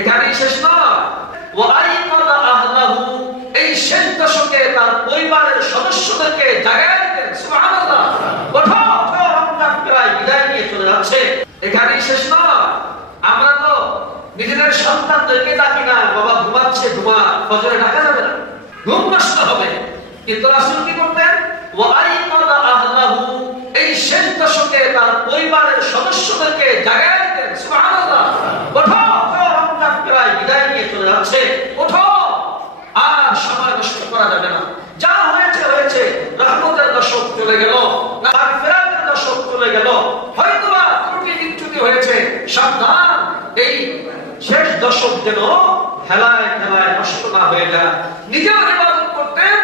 এখানেই শেষ নয়, ওয়াইকাদা আহলাহু, এই শেষ দশকে তার পরিবারের সদস্যদেরকে জাগায় দিতেন। সুবহানাল্লাহ। ওঠো ওঠো, রমজান প্রায় বিদায় নিয়ে চলে যাচ্ছে। এখানেই শেষ নয়, আমরা তো নিজেদের সন্তানদেরকে ডাকি না, বাবা ঘুমাচ্ছে ঘুমা, ফজরে ডাকা যাবে না, ঘুম নষ্ট হবে। কিন্তু রাসূল কি করতেন? ওয়াইকাদা আহলাহু, এই শেষ দশকে তার পরিবারের সদস্যদেরকে জাগায় দিতেন। সুবহানাল্লাহ। ওঠো ওঠো, রমজান প্রায় বিদায় নিয়ে চলে যাচ্ছে, ওঠো, আর সময় নষ্ট করা যাবে না। যা হয়েছে হয়েছে, রহমতের দশক চলে গেল, মাগফিরাতের দশক চলে গেল, হয়তোবা ত্রুটি বিচ্যুতি হয়েছে, সাবধান, এই শেষ দশক যেন হেলায় খেলায় নষ্ট না হয়ে যায়। নিজেও ইবাদত করতেন,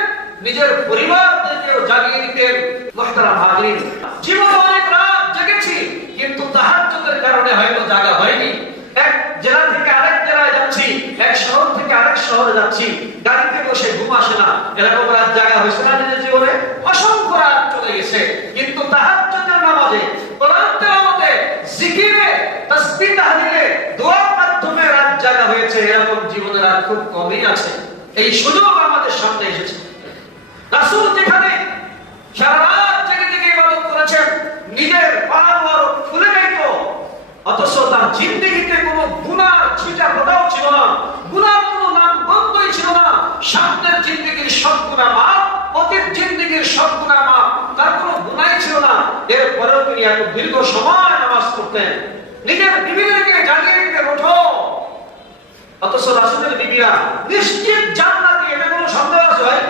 নিজের পরিবারদেরকেও জাগিয়ে দিতেন। মুহতারাম হাজিরিন, জীবনে অনেক রাত জেগেছি, কিন্তু তাহাজ্জুদের কারণে হয়তো জাগা হয়নি। এক জেলা থেকে আরেক জেলায় যাচ্ছি, এক শহর থেকে আরেক শহরে যাচ্ছি, গাড়িতে বসে ঘুম আসে না, এরকম রাত জাগা হয়েছে না নিজের জীবনে? অসংখ্য রাত চলে গেছে, কিন্তু তাহাজ্জুদের নামাজে, কোরআন তেলাওয়াতে, জিকিরে, তাসবিহ তাহলিলে, দোয়ার মাধ্যমে রাত জাগা হয়েছে, এরকম জীবনের রাত খুব কমই আছে। এই সুযোগ আমাদের সামনে এসেছে। রাসূল যেখানে সারা রাত জেগে জেগে ইবাদত করেছেন, নিজের পা মোবারক ফুলে যেত, অথচ তার জিন্দেগিতে কোনো গুনার ছিটা ফোঁটাও ছিল না, গুনার কোনো নাম বন্ধই ছিল না। সামনের জিন্দেগির সব গুনাহ মাফ, অতীত জিন্দেগির সব গুনাহ মাফ, তার কোনো গুনাহই ছিল না। এরপরেও তিনি এত দীর্ঘ সময় নামাজ পড়তেন, নিজের বিবিদেরকে জাগিয়ে দিতেন, ওঠো। অথচ রাসূলের বিবিরা নিশ্চিত জান্নাতি, এটা কোনো সন্দেহ আছে ভাই?